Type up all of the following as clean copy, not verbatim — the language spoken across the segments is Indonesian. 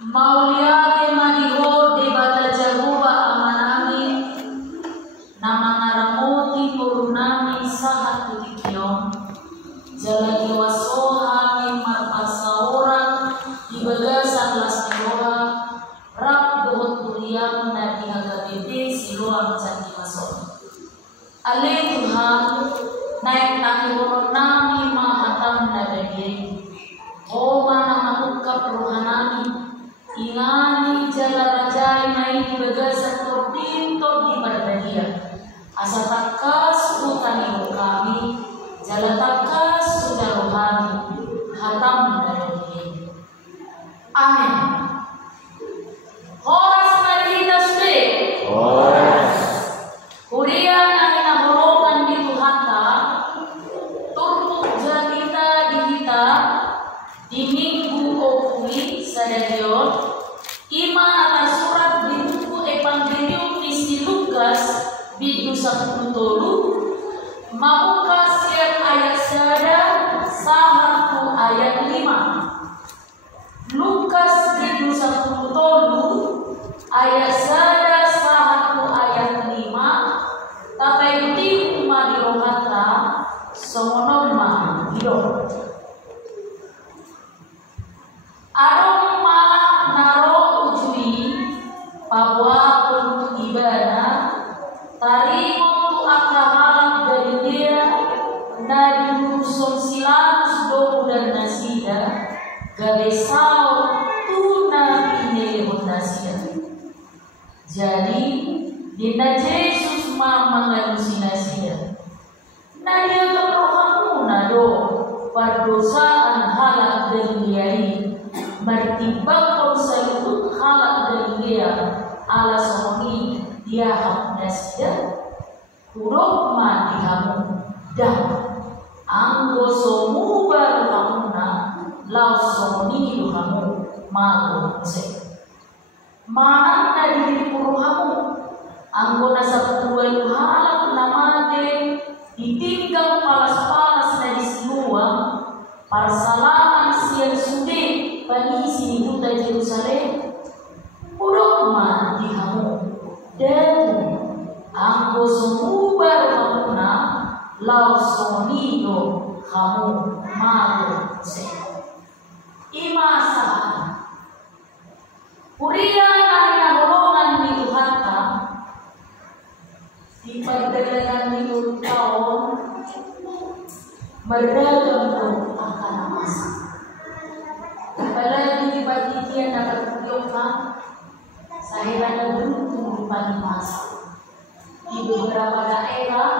Maulia temadiho debata jaruba amanami nama ngaramoti turunami sahat tulikion jalagi wasoha marpasaora ibagasan las meloha rap dohot tuliam na dihagabete siloam candi mason ale Tuhan naik nakihoro nami mahatam na daging o mana mangukap rohanami ingani jala rajai naik bagasan tortinto di barbadia asa takas utani kami jala takas sudah rohani hatam dari amin. Horas nadita sbe horas kuria nani nahorokan di Tuhanta turpuk jatita dihita di minggu okui sadadion ima atas surat di buku Evangelium isi Lukas bidu 10 mabuka siap ayat sada sahatu ayat 5 Lukas bidu 10 ayat sada sahatu ayat 5 tapai ti umadi rohata somonoma hidup Arong malah naro ujui Papua untuk ibadah tari untuk akahalang dari dia dari rusun silanus doku dan nasida gabesau tuna ini nasida jadi dinda Yesus mengalusi nasida nadia kerohamu nado perdosaan halak dari dia ini martibang konselut halak dari dia ala sohoni dia hak nasida huruf mati kamu dan anggo somu baru kamu na lau sohoni itu kamu malu se mana dari puru kamu anggo nasa kedua itu halak namade ditinggal palas-palas dari semua persalahan siang sudah bagi sini Buddha Yerusalem uruk mati kamu dan anggo sumubar kamu na lau sonido kamu malu se imasa kuria nanya golongan di Tuhanta di perdagangan di tahun berdagang akan masa apalagi di pagitian dapat berjumpa saya ada beruntung di pagi masa di beberapa daerah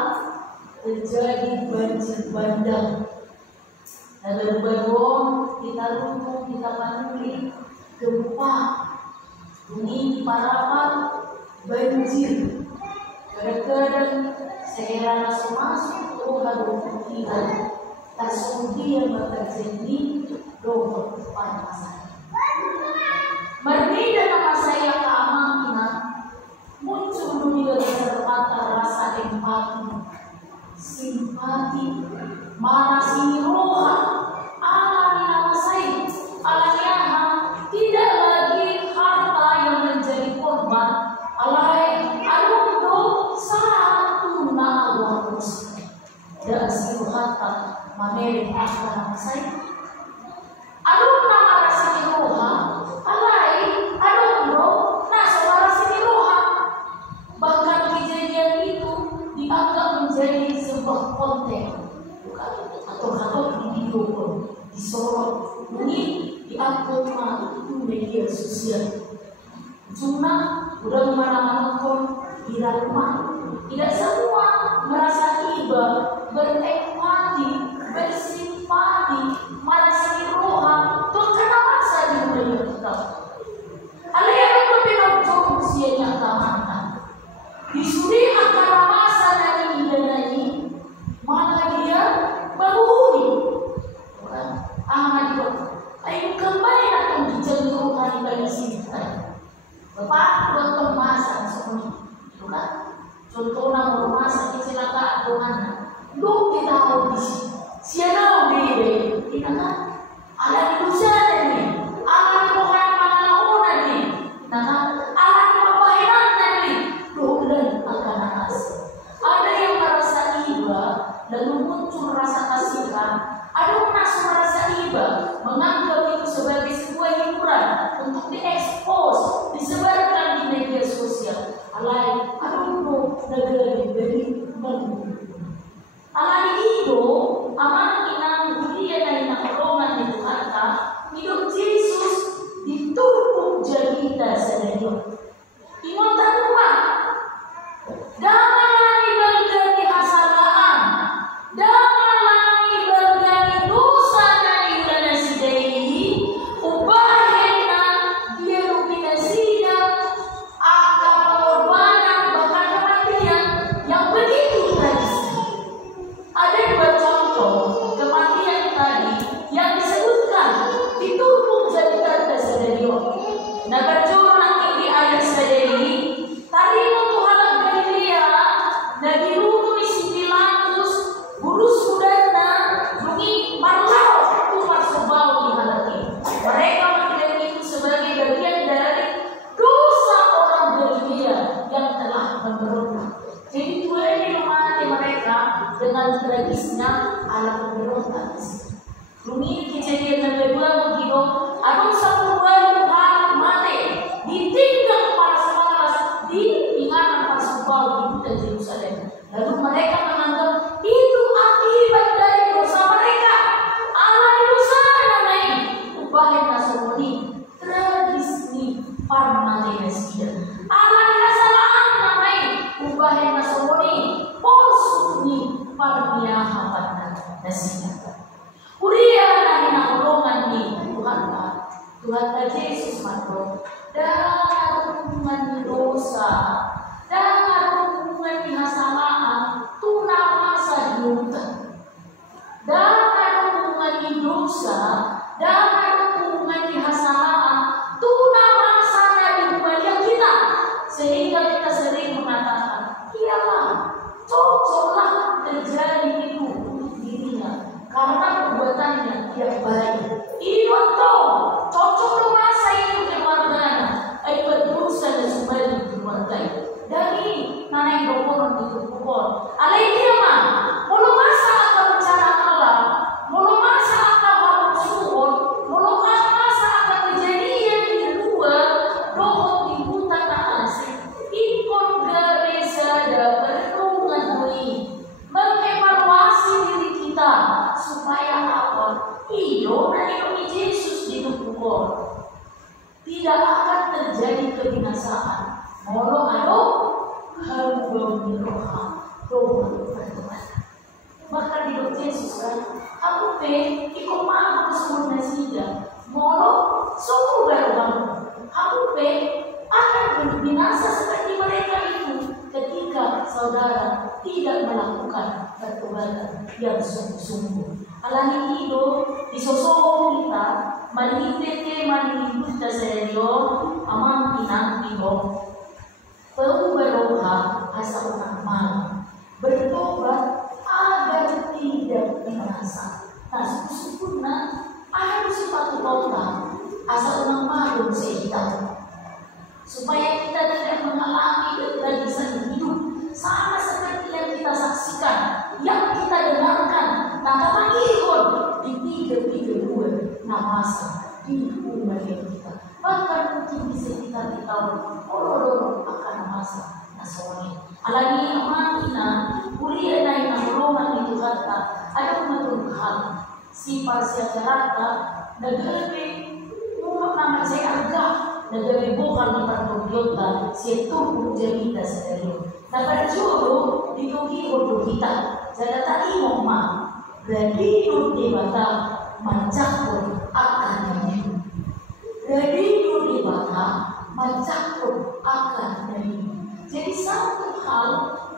terjadi banjir bandang dan berbong kita runtuh kita panuli gempa bumi parapat banjir kadang-kadang saya langsung masuk Tuhan kita tersudi yang terjadi doa pada saya. Berbeda nama saya keamanan muncul dunia serta rasa empati, simpati, marasi roha, alami nama saya, alamiah tidak lagi harta yang menjadi korban, alai alundo satu Allah Musa dan seluruh harta mameri nama saya. Adun nama rasini roha, alai adun bro, nah suara rasini roha. Bahkan kejadian itu dianggap menjadi sebuah konten, bukan atau di video pun disorot, ini diupload di media sosial. Cuma udah mana-mana pun di rumah, tidak semua merasa iba, berempati, bersimpati, merasa roha, tuh kenapa saja dunia kita? Ada yang lebih nonton usianya tamatkan. Disuri antara masa dari ini, maka dia berhuni. Ahmad itu, ayo kembali akan dijaga rohani bagi sini. Bapak untuk masa semua, bukan? Contohnya masa kecelakaan Tuhan, lu kita parmate nasida. Alam kasalaan namay ubahin na somoni porsu ni parmiyahapan na nasida. Uriya na hinakulungan ni Tuhan ka Yesus matro dan hubungan ni dosa dan hubungan ni hasalaan tunamasa diunta dan hubungan ni dosa dan hubungan ni hasalaan tunamasa na diubalian kita sehingga kita sering mengatakan iyalah cocoklah terjadi itu untuk dirinya karena perbuatannya tidak baik. Ini contoh cocok masa itu keluarganya ay berdosa na sumali keluarga. Dari nanay dokonon itu pukul. Alay dia mah, mulu masa akan bicara Allah, mulu masa akan bersuhun, mulu masa akan kejadian di dua dohot di hutan asik. Ikon garesa da berdungan bui, mengevaluasi diri kita supaya apa? Iyo na ini Yesus di pukul. Tidak akan terjadi kebinasaan. Molo ado haru miroha doa pertobatan. Bahkan di dalam Yesus kan, aku pe ikut mahu semua nasida. Molo suku beruang. Aku pe akan berbinasa seperti mereka itu ketika saudara tidak melakukan pertobatan yang sungguh-sungguh. Alani itu disosong kita manitete manitut serio amang kinang ibo beruberoha asa unang mal bertobat agar tidak binasa. Nah sesungguhnya harus sepatu total asa unang mal sehingga supaya kita tidak mengalami ketragedian hidup sama seperti yang kita saksikan, yang kita dengarkan. Nah, ikut di tiga dua namasa di umat kita. Bahkan mungkin bisa kita tahu orang akan masa nasoni. Alani amanina, kuliah naik namroman itu kata ada umat hal si parsia cerita negara umat nama saya agak negara bukan di pertobiota si tubuh cerita serius. Nah pada juru dituki untuk kita. Saya kata imam ma radio debata mencakup akan hidup. Radio debata mencakup akan hidup. Jadi satu hal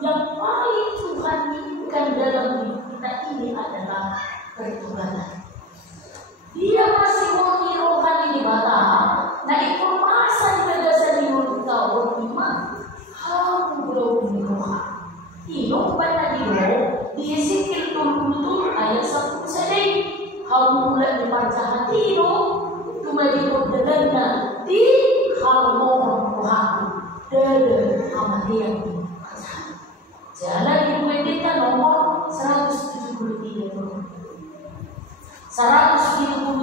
yang paling Tuhan inginkan dalam hidup kita ini adalah pertobatan. Dia masih mengirokan ini bata. Nah informasi berdasar di mulut kau iman. Kamu belum miroha. Ino pada diro di Ezekiel 20 ayat 1 sedih. Kamu mulai dibaca hati ino cuma dikodelana di kalmon Tuhan dada amalian jalan dibuatkan nomor 173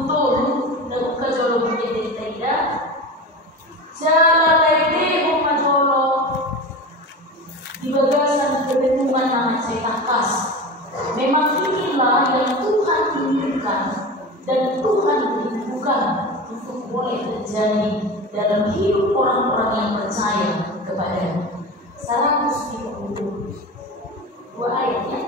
tahun nabuka jolo menjadi tidak jalan lagi majolo di bagasan kebenuhan nama saya takas. Memang inilah yang Tuhan inginkan dan Tuhan bukan untuk boleh terjadi dalam hidup orang-orang yang percaya kepada-Nya. 132 ayatnya.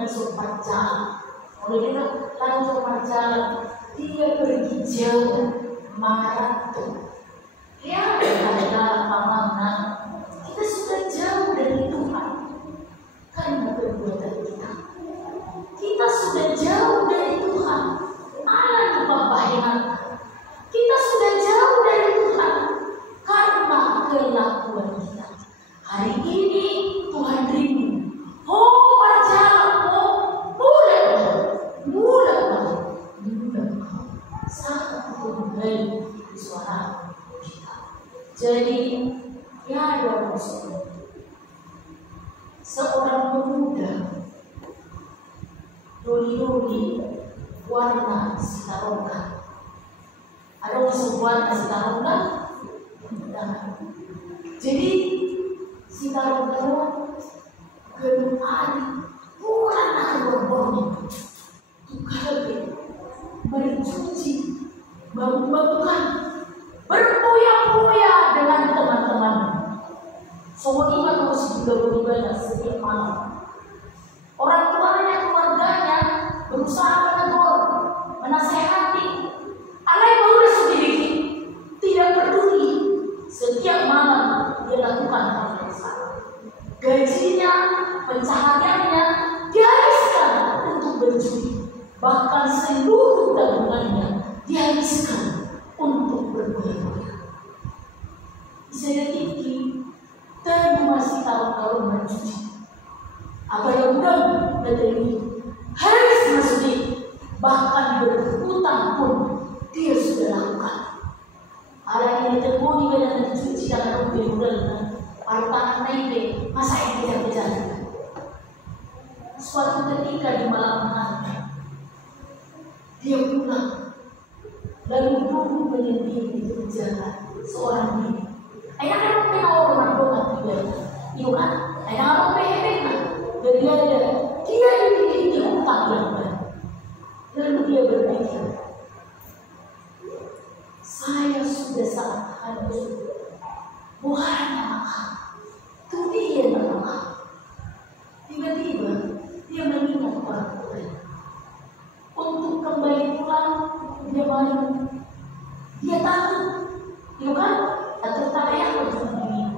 dengan sopan jalan. Oleh dia lalu sopan jalan, dia pergi jauh maraton. Ya, adalah pamangan. Kita sudah jauh dari Tuhan karena perbuatan kita. Kita sudah jauh dari Tuhan. Allah lupa bayar. Kita sudah jauh dari Tuhan karena kelakuan kita. Hari ini Tuhan rindu. Oh, berjalan, mulai. Sangat kembali suara kita. Jadi, ya ada seorang pemuda doli warna sitaroga. Ada warna sitaroga? Jadi sitaroga keluar warna berbunyi, tukar mencuci, membuka, berpoya-poya dengan teman-teman. Semua ini harus juga beribadah setiap malam. Orang tuanya, keluarganya berusaha menegur, menasehati. Alai baru sendiri tidak peduli. Setiap malam dia lakukan hal yang sama. Gajinya, pencahariannya dihabiskan untuk berjudi. Bahkan seluruh tabungannya dihabiskan untuk berpoya-poya. Saya tinggi, tapi masih tahu mencuci. Apa yang udah dari harus masuk, bahkan berhutang pun dia sudah lakukan. Ada yang terbunuh dan dicuci dalam mobil harta naik masa yang tidak berjalan. Suatu ketika di malam hari dia pulang, lalu duduk menyendiri di jalan seorang diri. Ayah kan pernah orang juga, iya kan? Ayah orang pernah dari dia di hutang yang berat. Lalu dia berpikir, saya sudah sangat hancur, bukannya maaf, itu dia yang maaf. Tiba-tiba dia mengingat orang tua. Untuk kembali pulang, dia malu, dia takut, iya kan? Atau tak payah begini.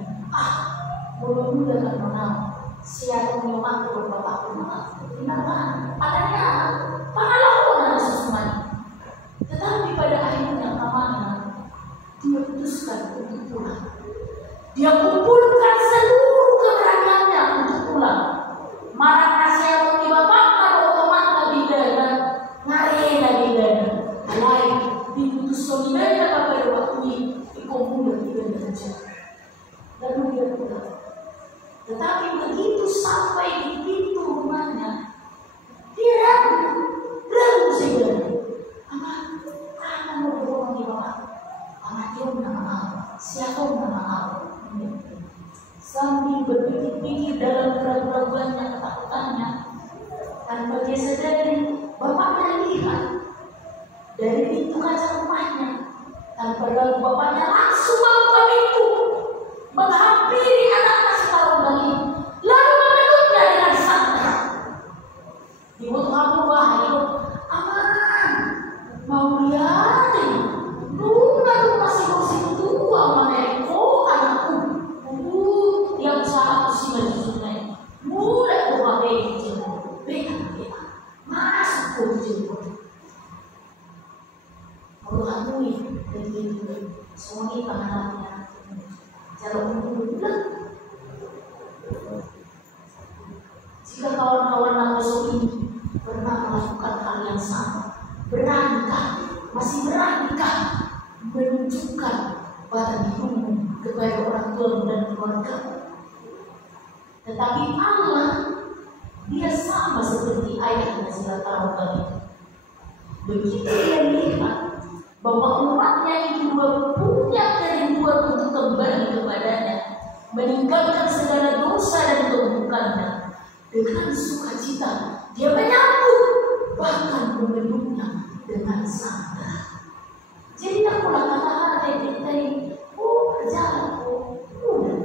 Mudah-mudahan kan menang. Siapa yang mampu berbapak menang? Kenapa? Adanya pengalaman dan sesuatu. Tetapi pada akhirnya kemana? Dia putuskan untuk pulang. Dia kumpulkan seluruh keberaniannya untuk pulang. Marah nasihat di bapak kalau otomatis bidana, ngarena bidana. Lain diputus solidanya pada waktu ini. Mudah tidak berjalan. Lalu dia pulang. Tetapi begitu sampai di pintu rumahnya, dia ragu segera. Anak mau berbohong di bawah. Anak dia minta maaf. Siapa minta maaf? Sambil berpikir-pikir dalam keraguan-keraguannya, ketakutannya, tanpa dia sadari, bapaknya lihat dari pintu kaca rumahnya. Tanpa lalu bapaknya langsung membuka pintu, menghampiri anak si tarung ini, lalu memeluknya dengan santai. Ibu kamu wahai, aman, mau lihat ini, lu masih tua meneko anakku, dia usaha si menjualnya, mulai berbagai jemput, beda, masuk ke jemput. Tuhan ini dan itu semua ini pandangannya cara umum bulan. Jika kawan-kawan Nakoso ini pernah melakukan hal yang sama, beranikah, masih beranikah menunjukkan batang hidungmu kepada orang tua dan keluarga. Tetapi Allah, dia sama seperti ayah dan Silataro tadi. Begitu dia lihat bahwa umatnya itu punya kerinduan untuk kembali kepadanya, meninggalkan segala dosa dan keburukannya, dengan sukacita dia menyambut, bahkan memeluknya dengan santai. Jadi tak pula kata hati tadi, berjalan, udah,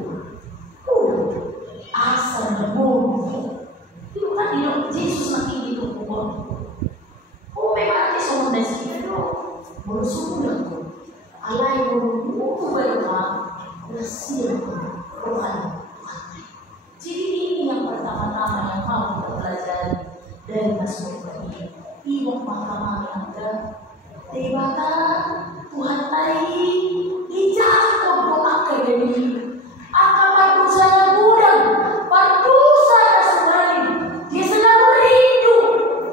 asal bohong. Itu kan Yesus tersirat rohani Tuhan. Jadi ini yang pertama-tama yang mau kita pelajari dari Mazmur ini. Iwak mahkamah anda debata Tuhan tadi dijatuh memakai dari akan berdosa mudah, berdosa sekali. Dia selalu rindu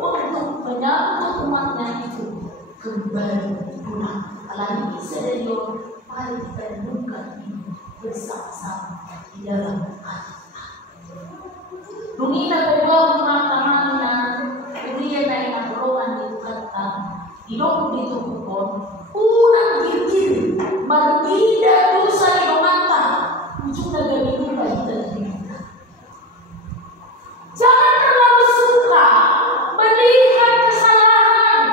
untuk menyambut umatnya itu kembali pulang. Kalau ini serius, mari kita renungkan ini bersama-sama di dalam hati. Lumina kedua pemakamannya, kemudian naik rohan di kata, hidup di tubuh unang gigir, berbeda dosa di mata, ujung negara lupa kita diminta. Jangan terlalu suka melihat kesalahan,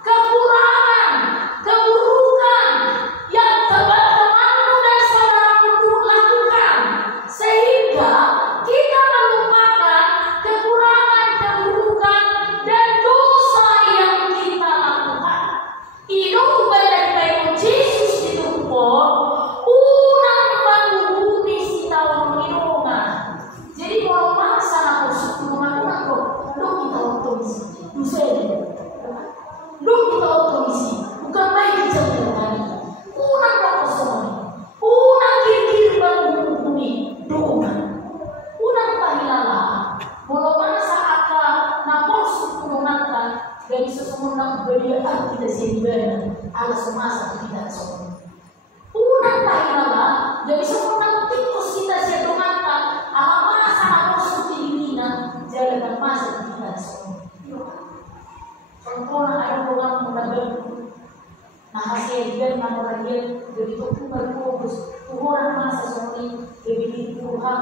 kekurangan, keburukan yang teman-temanmu dan saudaramu lakukan, sehingga kita melupakan kekurangan, keburukan, dan dosa yang kita lakukan. Hidup baik-baik Yesus di tubuh, unang menghubungi si tahun minumah. Jadi kalau masa aku sukuman aku, lu kita otomisi, lu kita otomisi, bukan baik jangan lagi. Unang apa semua, unang kiri menghubungi doa. Unang pahilala, kalau masa aka napos sukunankan dari seseorang beriaan kita sendiri, ada semasa tidak semua. Unang pahilala dari seseorang tikus kita sedongankan, ala masa napos sukinina, jalan masa tidak semua. Contohnya ada orang mendagang, nah hasil dia orang dia begitu pun berfokus, orang masa seperti begitu Tuhan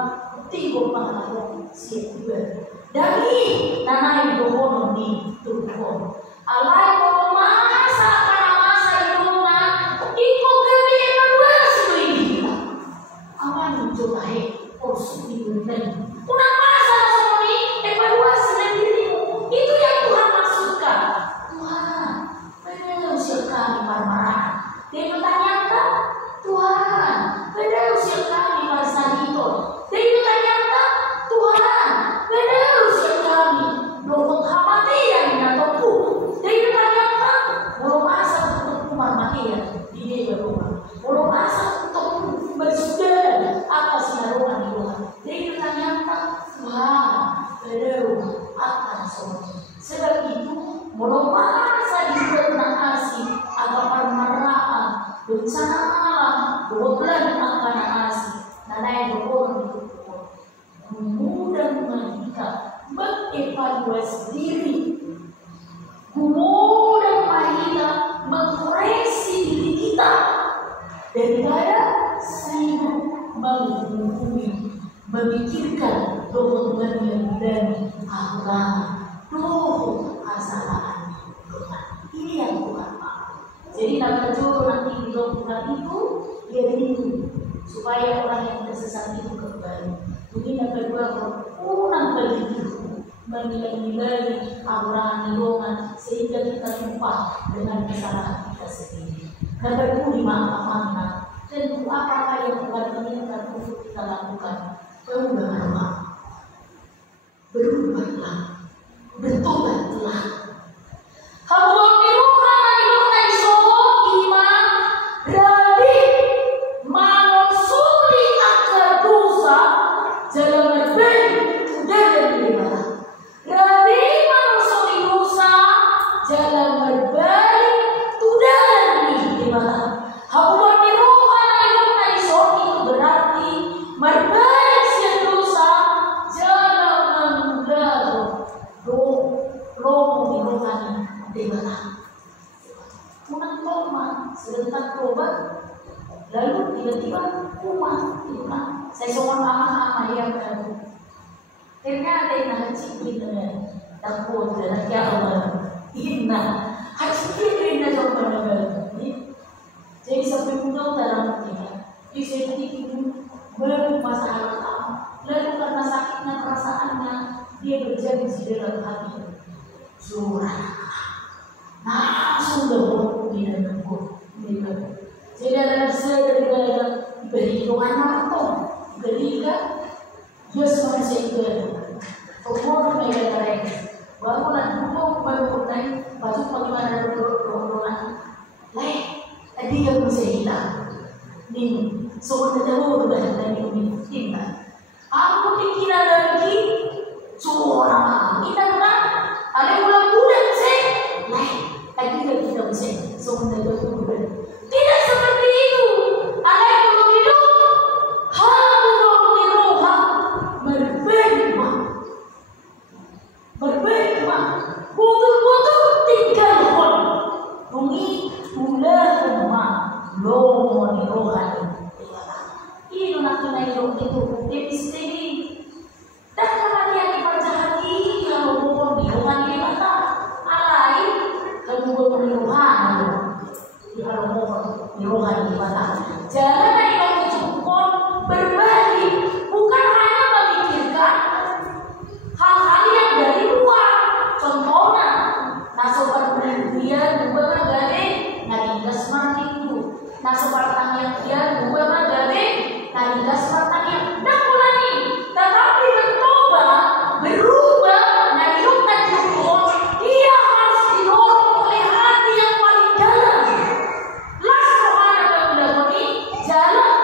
tiga pangkat siap juga. Dari tanah itu bohong di tubuh. Alai kalau masa karena masa hidupnya ikut kami berdua sih kita. Aman coba porsi dibunuh. Unang masa seperti evaluasi dirimu itu yang Tuhan maksudkan. Tuhan, benar usia kami marah-marah. Dia bertanya, Tuhan, benar usia kami masa itu. Dia bertanya, Tuhan, benar usia kami dokong hamatian atau dia bertanya, belum masa untuk kumar matian di dia rumah. Belum masa untuk bersudah apa sinaruhan di rumah. Dia bertanya, Tuhan, benar apa semua. Sebab itu, belum masa dibuat asih atau permaraan, bencana alam, bukan akan asih. Nana yang berkorban itu mudah kita mengevaluasi diri, mudah kita mengkoreksi diri kita daripada sibuk menghubungi, memikirkan dorongan yang dari agama, kesalahan Tuhan. Ini yang Tuhan mau. Jadi nak jujur nanti di Tuhan itu dia rindu supaya orang yang tersesat itu kembali. Mungkin yang kedua kurang begitu menilai aura nilongan sehingga kita lupa dengan kesalahan kita sendiri. Nomor 5 amanah. Tentu apakah yang Tuhan inginkan untuk kita lakukan? Berubahlah, berubahlah, bertobatlah. Kamu sebentar tobat, lalu tiba-tiba rumah itu kan saya soal ama-ama yang baru. Ternyata yang haji ini takut dan ya Allah, inna haji ini dah coba. Jadi sampai mudah dalam hatinya, bisa itu baru masalah utama. Lalu karena sakitnya perasaannya dia berjanji di dalam hati surah. Nah, sudah berhubungan dengan aku. Jadi ada sedikit beri doang nato, beri ka, Diyos man sa ito. Tumulong may gagaling. Bago na duduk baru naik baju bagaimana dorongan. Lain, tadi yang bisa hilang. Nih, soalnya jauh udah dari ini. Tinggal. Aku pikiran lagi, suara kita kan ada ulang bulan sih. Lain, tadi yang kita bisa. Soalnya jauh udah. Tidak seperti itu. Ada yang belum hidup. Berbeda, betul-betul tinggal pun. Bumi bulan rumah lomo di rohani. Ini nak tunai dok itu epistemi. Dan kalau dia dipercayai kalau bukan di rohani mata, alai kalau bukan di rohani, kalau bukan di rohani mata. Jangan dari waktu cukup berbagi, bukan hanya memikirkan hal-hal yang dari luar. Contohnya, nasobat dia dua magare, narigas martiku. Nasobat yang dia dua magare, narigas martanya. Dan mulai, tetapi bertobat, berubah, nariukan cukup, dia harus didorong oleh hati yang paling dalam. Las rohana babulagoni, jalan,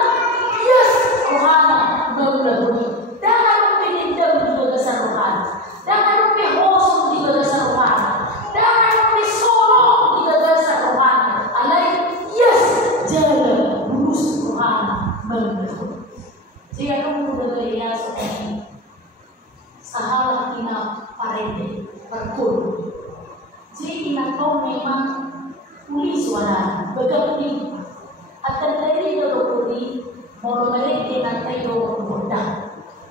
yes, rohana babulagoni. Jangan pinindam di bagasan rohana. Jangan lupa hosong di bagasan rohana. Jangan lupa solo di bagasan rohana. Alai, yes, jalan lurus rohana babulagoni. Jika kamu bergaya seperti sahalah ina parende berkul. Jika kau memang uli suara bergabung akan dari dorokuri mau mereka nanti dorokunda.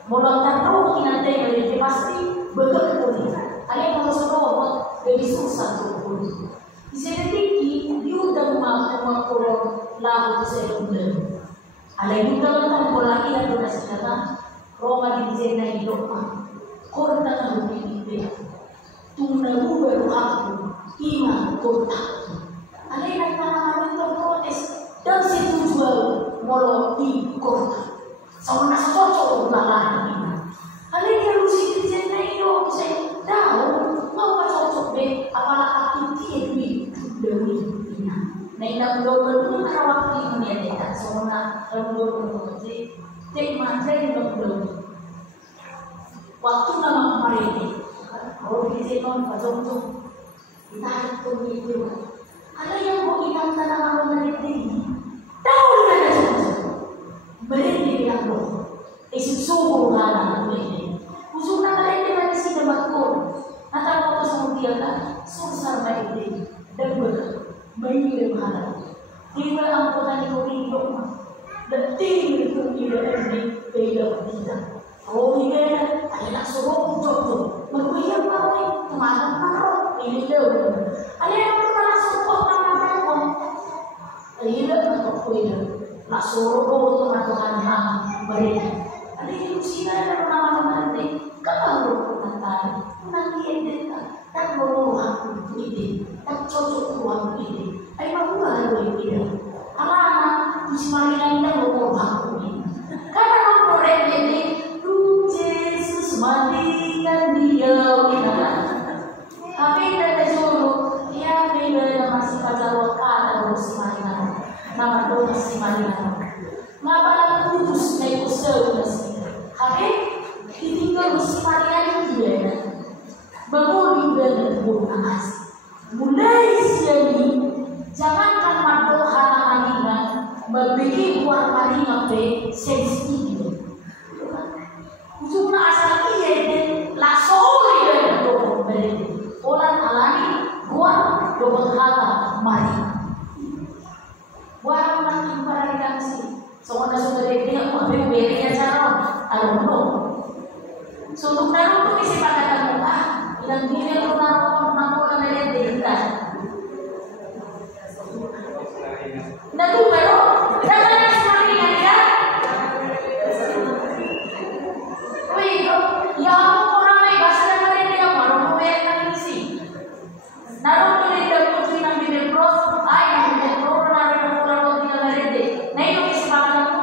Mulai tahu kita dari pasti bergabung. Ada yang masuk lebih susah tu. Di sini tinggi dia udah mampu lalu sehingga. Ada yang udah lagi yang sudah sekarang Roma di sini hidup mah. Korban yang lebih tunggu baru aku iman kota. Ada yang tanah protes dan situ jual molo di kota. Sama nasi cocok ulangan ini. Kali dia lusi di sini yo, saya tahu mau cocok deh. Apalah aku tiada demi ini. Naik belum waktu ini ada sama belum jadi cek manja yang belum. Waktu nama kemarin ini, kalau di sini non pajong kita tunggu itu. Ada yang mau hitam tanah malam ini. Tahu tidak ada. Berhenti yang loh, isi subuh kanan ini. Usung nama ini masih si debatku. Nanti waktu semudia kan, susah baik ini dan bermain mahal. Tiba angkutan itu hidup, detik itu tidak ada beda tidak. Oh ini ada nak suruh jodoh, berkuya apa? Kemana mana? Ini dah. Ada yang pernah support tangan saya, ini dah untuk kuya. Nak suruh Tuhan beri. Ada yang sila dan nama nanti. Kalau nanti kita tak perlu aku ini, tak cocok tuan ini. Ayo buat ini. Anak mesti marilah kita perlu aku ini. Karena orang ini, Yesus mandikan dia. Tapi kita suruh, ya bila masih pacar wakil harus marilah. Nama doa si Maria. Ngapa putus naik usaha sih? Tapi ditinggal si Maria dia. Bangun dan berdoa. Mulai jadi jangankan madoha Maria, berbikin buat Maria pe sensitif. Ujungnya asal dia lasori dan doa beri. Orang alami buat doa kata Maria. Wah, makin variasi. Soalnya sudah dia mau beri cara, anu. Untuk taruh tu mesti pakai kamu dan dia naruh dari dia. Dah tu baru, dah banyak semakin ada. Wih, ya orang ni bahasa dari dia malu bayar kami sih. Naruh tu dia tu nanti dia cross, ayah dia cross naruh orang dia dari dia. Naik tu mesti pakai kamu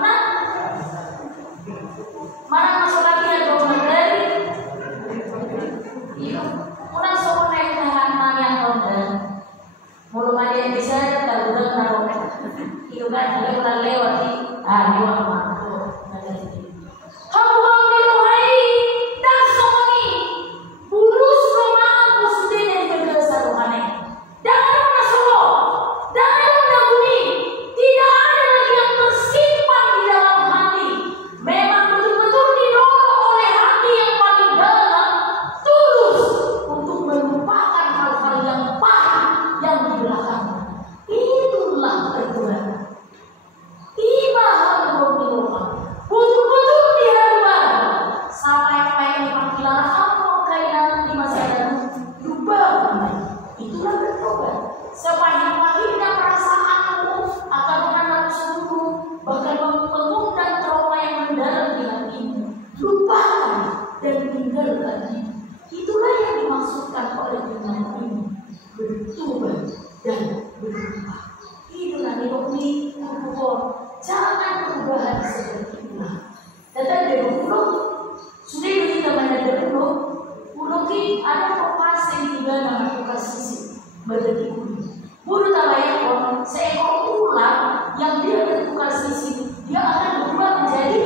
ada pepatah juga nama tukar sisi berdetik kuning. Buru tabayakon seekor ular yang dia bertukar sisi, dia akan berubah menjadi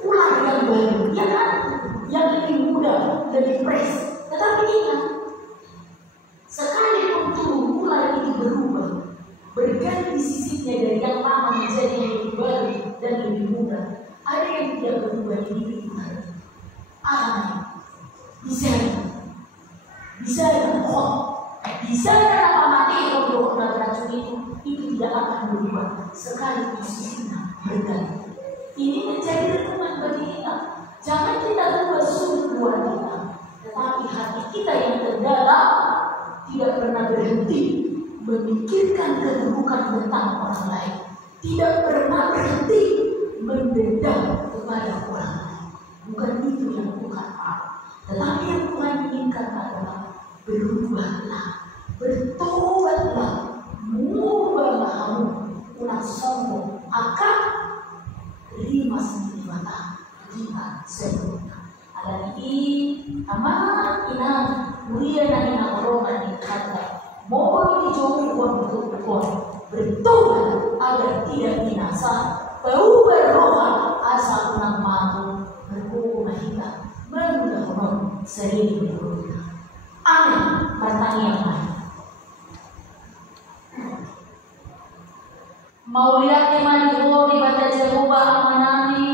ular yang baru, ya kan? Yang lebih muda, lebih fresh. Tetapi ingat, sekalipun tubuh ular itu berubah, berganti sisinya dari yang lama menjadi yang lebih baru dan lebih muda, ada yang tidak berubah di diri ular. Aneh, bisa bisa apa mati kalau racun itu tidak akan berubah sekali sisinya berganti. Ini menjadi renungan bagi kita. Jangan kita berubah sudut luar kita, tetapi hati kita yang terdalam tidak pernah berhenti memikirkan keburukan tentang orang lain, tidak pernah berhenti mendendam kepada orang lain. Bukan itu yang Tuhan mau, tetapi yang Tuhan inginkan adalah berubahlah, bertobatlah, mengubahlah kamu ulang sombong akan 5 mata kita sebelumnya. Ada di amanah ina mulia na ina orang di kata mohon dijauhkan betul-betul bertobat agar tidak binasa, berubah roh asal unang mahu berhukum kita mengulang sering berubah. Amin. Pertanyaan lain. Mau lihat iman di baca Jehovah amanani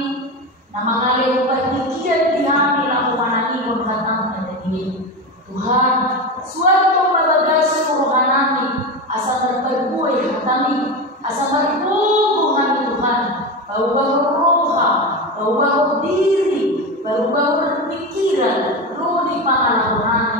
nama ngali ubat dikiat dihami laku manani pun datang pada diri Tuhan suatu babagai seluruh hanami asal berperbuai hatami asal berbubuh hami Tuhan bau-bau roha bau-bau diri bau-bau pikiran roh di pangalaman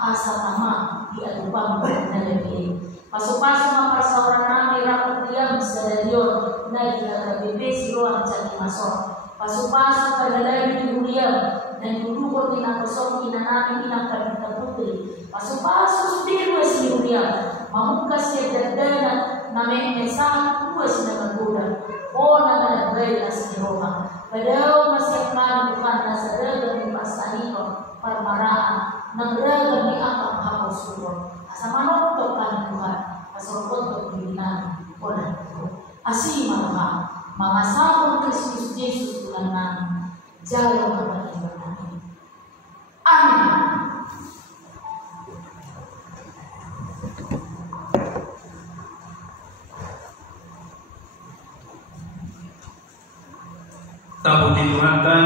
asal nama diadu pambar dan diri pasuk-pasuk mempersawaran nami rapat diam stadion nadi KBP siloam cari masuk pasuk-pasuk pada lagi di Uriam dan duduk di nakosong inanami inangkan kita putri pasuk-pasuk di dua si Uriam mamukas ya jadana namanya sang dua si nama Buddha oh nama baik nasi Roma padahal masih kan bukan nasada dan pasahino permaraan nagraga di akam hapus suruh sama nonton kan Tuhan pasal untuk dirinan orang itu asih maha mama sabun Kristus Yesus Tuhan kami jalan kepada kami. Amin. Tahu Tuhan kan